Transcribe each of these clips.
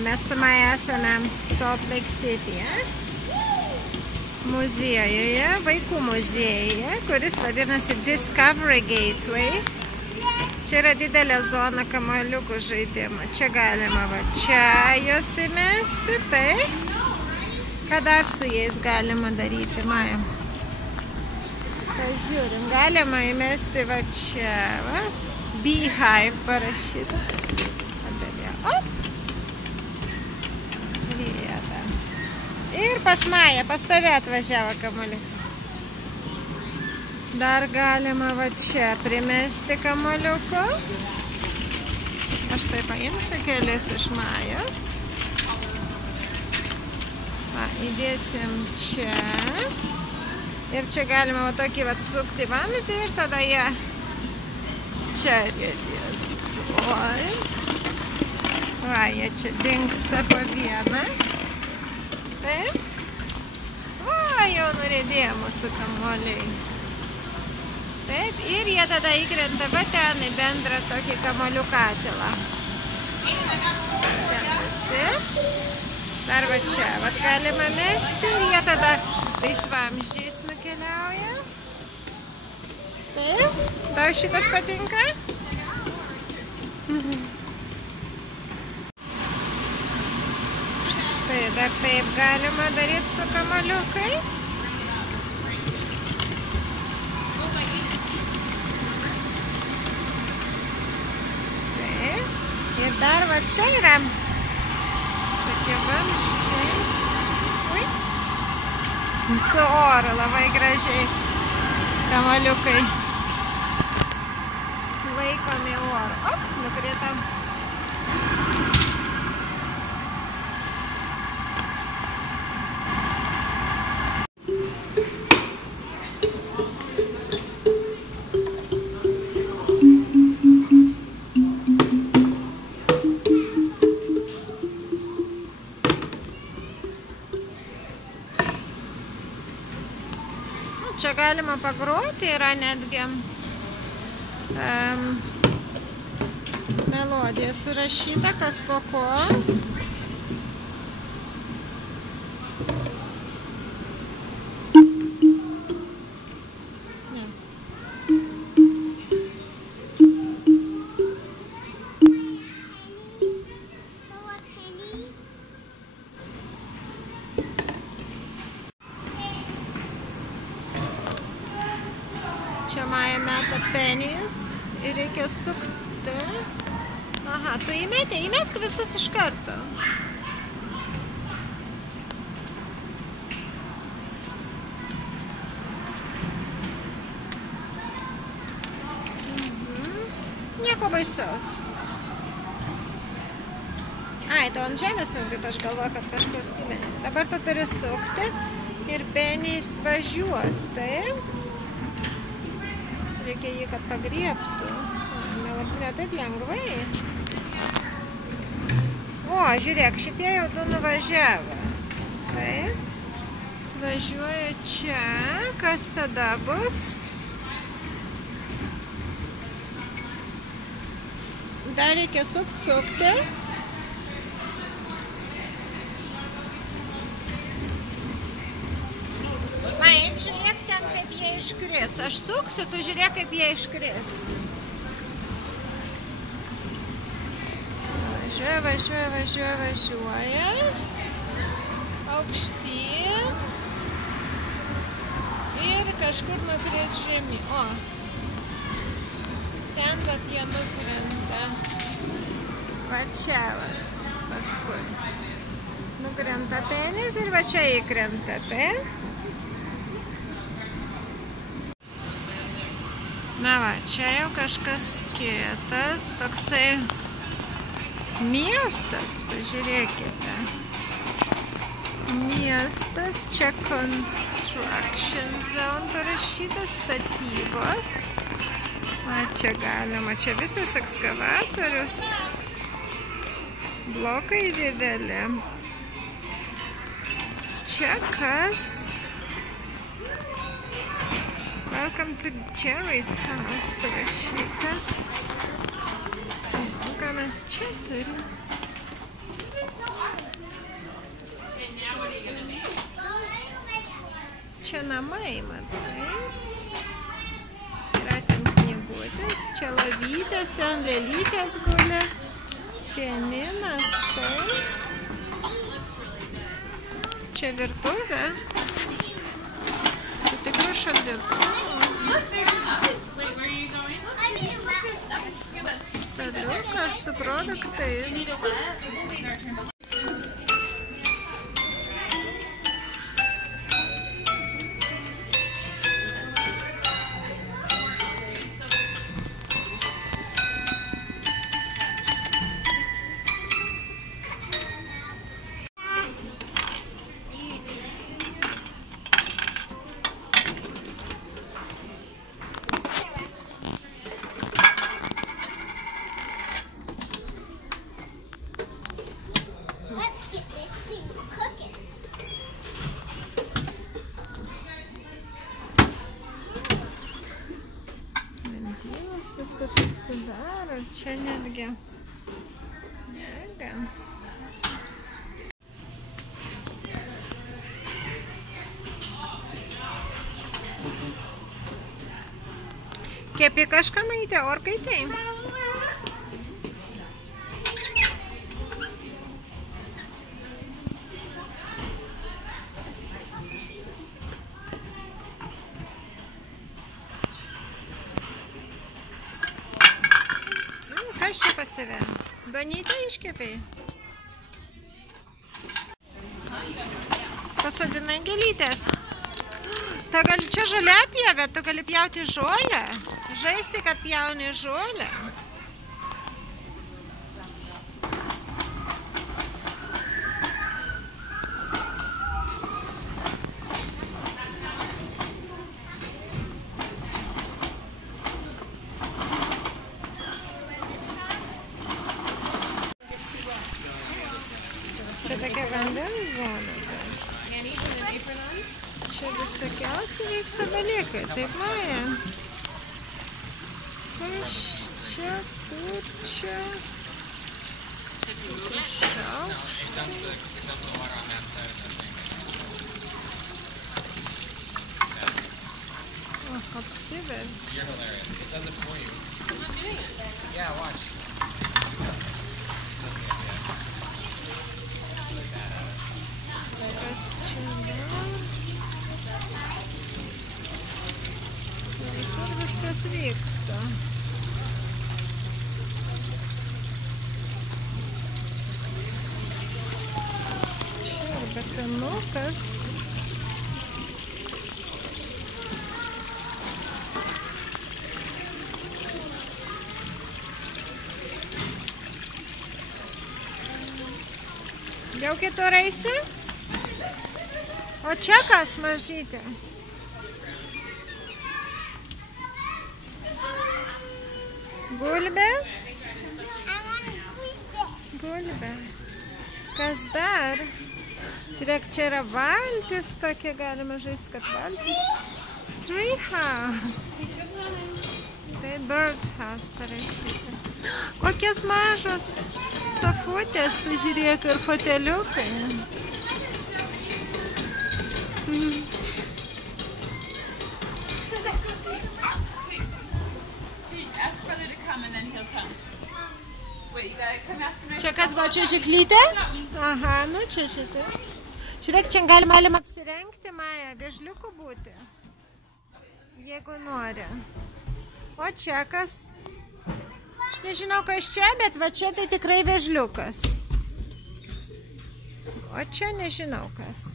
Mes su Maja esame Salt Lake City'e, muziejuje, vaikų muziejuje, kuris vadinasi Discovery Gateway. Čia yra didelė zona kamuoliukų žaidimų. Čia galima va čia juos įmesti, tai ką dar su jais galima daryti, Maja? Pažiūrim, galima įmesti va čia, va, Beehive parašyta. Op! Vieta. Ir pas Mają, pas tave atvažiavo kamuoliukas. Dar galima va čia primesti kamuoliuko. Aš tai paimsiu kelis iš Majos. Va, įdėsim čia. Ir čia galima va tokį va sukti vamzdį ir tada jie čia riedės. Oi. Va, jie čia dingsta po vieną. Taip. Va, jau nuriedėjo mūsų kamuoliai. Taip, ir jie tada įkrenta va ten į bendrą tokį kamuolių katilą. Ten visi. Dar va čia, va galima mesti ir jie tada tais vamzdžiais nukeliauja. Taip, tau šitas patinka? Tai dar taip galima daryti su kamuoliukais. Taip. Ir dar va čia yra tokie vamzdžiai. Ui. Su oru labai gražiai kamuoliukai laikomi oru. Op, nukrito. Čia galima pagroti, yra netgi melodija surašyta, kas po ko. Čia Maja meta penys ir reikia sukti. Aha, tu įmetė, įmesk visus iš karto. Nieko baisaus. Ai, tu ant žemės nukrito, aš galvoju, kad kažkur skimė. Dabar tu turi sukti ir penys važiuos, taip? Reikia jį, kad pagriebtų. Ne taip lengvai. O, žiūrėk, šitie jau du nuvažiavo. Taip. Važiuoja čia. Kas tada bus? Dar reikia sukti. Maim, žiūrėk ten, kaip jie iškris. Aš suksiu, tu žiūrėk, kaip jie iškris. Važiuoja. Aukštyn. Ir kažkur nukris žemyn. O. Ten, vat, jie nukrenta. Va čia, vat. Paskui. Nukrenta penys ir va čia įkrenta, taip? Na va, čia jau kažkas kitas, toksai miestas, pažiūrėkite. Miestas, čia construction zone parašytas, statybos. Va, čia galima, čia visas ekskavatorius. Blokai dideli. Čia kas? Welcome to Jerry's house parašyta. Ką mes čia turim? namai, matai. Yra ten knygutės, čia lovytės, ten lėlytės guli. Pianinas, tai. Čia virtuvė. Su tikru šaldytuvu. Staliukas su produktais. Viskas atsidaro, čia netgi. Nega. Kepi kažką, Maite, orkaitėj? Kas čia pas tave? Duonytę iškepei? Pasodinai gėlytės. Čia žalia pievė, tu gali pjauti žolę. Žaisti, kad pjauni žolę. Čia tokia vandens zona. Čia visokiausi vyksta dalykai. Taip, Maja. Kas čia, kur čia? Apsiverčia. Kas čia dar? Visur viskas vyksta. Čia ir betonukas. Jau kitur eisi? O čia kas, mažytė? Gulbė? Gulbė. Kas dar? Žiūrėk, čia yra valtis tokia, galima žaisti, kad valtis. Tree house. Tai bird's house parašyta. Kokias mažos sofutės, pažiūrėk, ir foteliukai. Čia kas buvo, čia žiklytė? Aha, nu čia šitai. Žiūrėk, čia galima apsirengti, Maja, vėžliuku būti. Jeigu nori. O čia kas? Aš nežinau, kas čia, bet va čia tai tikrai vėžliukas. O čia nežinau kas.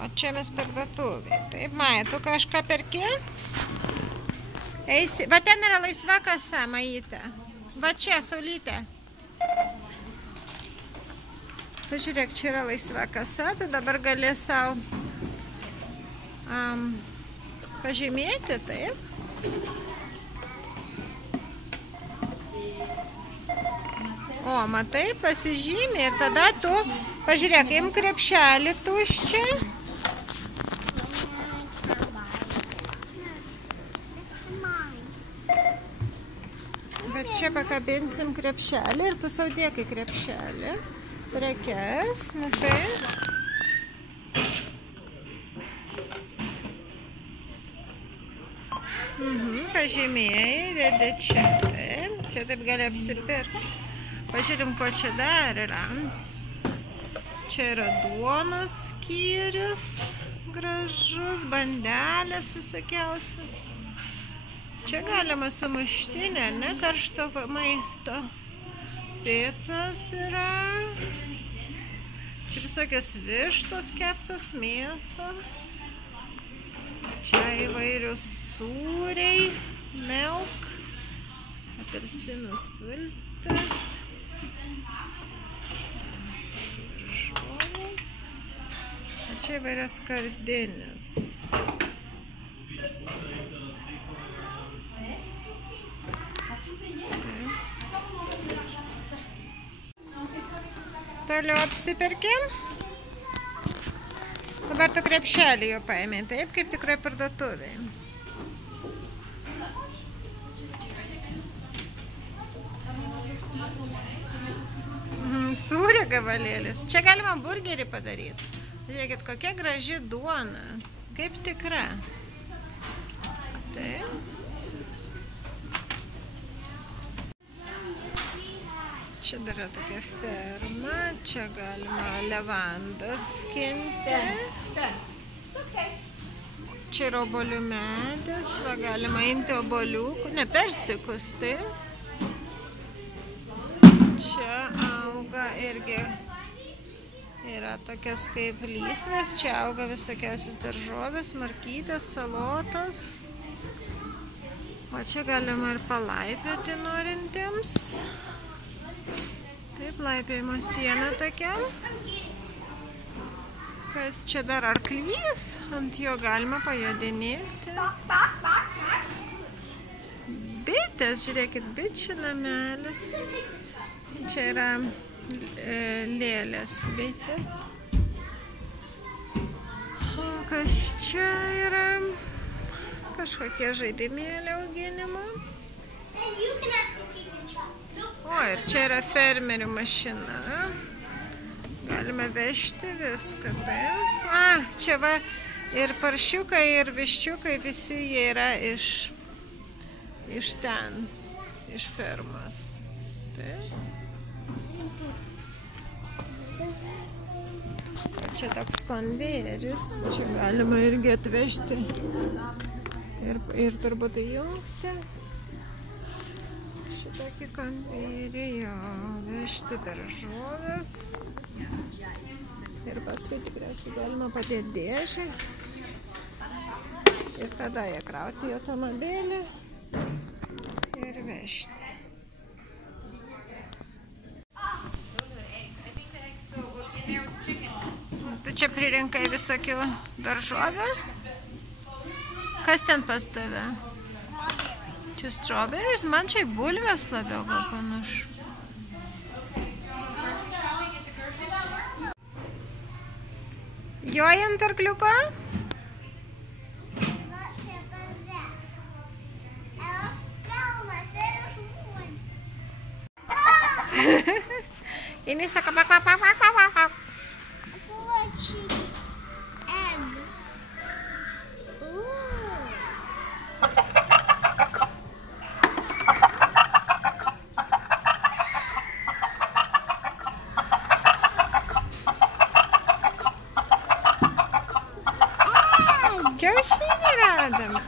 O čia mes parduotuvė. Taip, Maja, tu kažką perki? Eisi. Va ten yra laisva kasa, Majytė. Va čia, Saulytė. Pažiūrėk, čia yra laisva kasa, tu dabar gali savo pažymėti, taip. O, matai, pasižymė ir tada tu, pažiūrėk, im krepšelį tuščią. Bet čia pakabinsim krepšelį ir tu sau dėk į krepšelį prekes, matai? Pažymėjai, dedi čia, taip, čia taip gali apsipirkti. Pažiūrim, ko čia dar yra. Čia yra duonos skyrius, gražus, bandelės visokiausias. Čia galima sumuštinė, ne karšto maisto. Picas yra. Čia visokios vištos keptos, mėsa. Čia įvairius sūriai, milk, apelsinų sultis. Čia įvairias skardinės. Toliau apsiperkėm. Dabar tu krepšelį jau paėmė, taip kaip tikrai parduotuvėj. Sūrio gabalėlis. Čia galima burgerį padaryti. Žiūrėkit, kokia graži duona. Kaip tikra. Taip. Čia dar yra tokia ferma. Čia galima levandas skinti. Čia yra obolių medis. Va, galima imti oboliukų. Ne, persikus, taip. Čia auga irgi yra tokios kaip lysvės, čia auga visokiausios daržovės, markytės, salotos. O čia galima ir palaipioti norintiems. Taip, laipiojimo siena tokia. Kas čia dar arklys, ant jo galima pajodinėti. Bitės, žiūrėkit, bičių namelis. Čia yra lėlės bitės. O kas čia yra? Kažkokie žaidimėliai auginimo. O, ir čia yra fermerių mašina. Galime vežti viską, taip. A, čia va ir paršiukai, ir viščiukai, visi jie yra iš ten, iš fermos. Taip. Čia toks konvejeris, čia galima irgi atvežti ir turbūt įjungti. Šitokį konvejerį, jo, vežti daržovės. Ir paskui tikriausiai galima padėti dėžę. Ir tada ją krauti į automobilį ir vežti. Tu čia pririnkai visokių daržovių. Kas ten pas tave? Čia strawberries? Man čia bulvės labiau gal panašu. Joji ant arkliuko? Ini saka pak. Kiaušinį radome.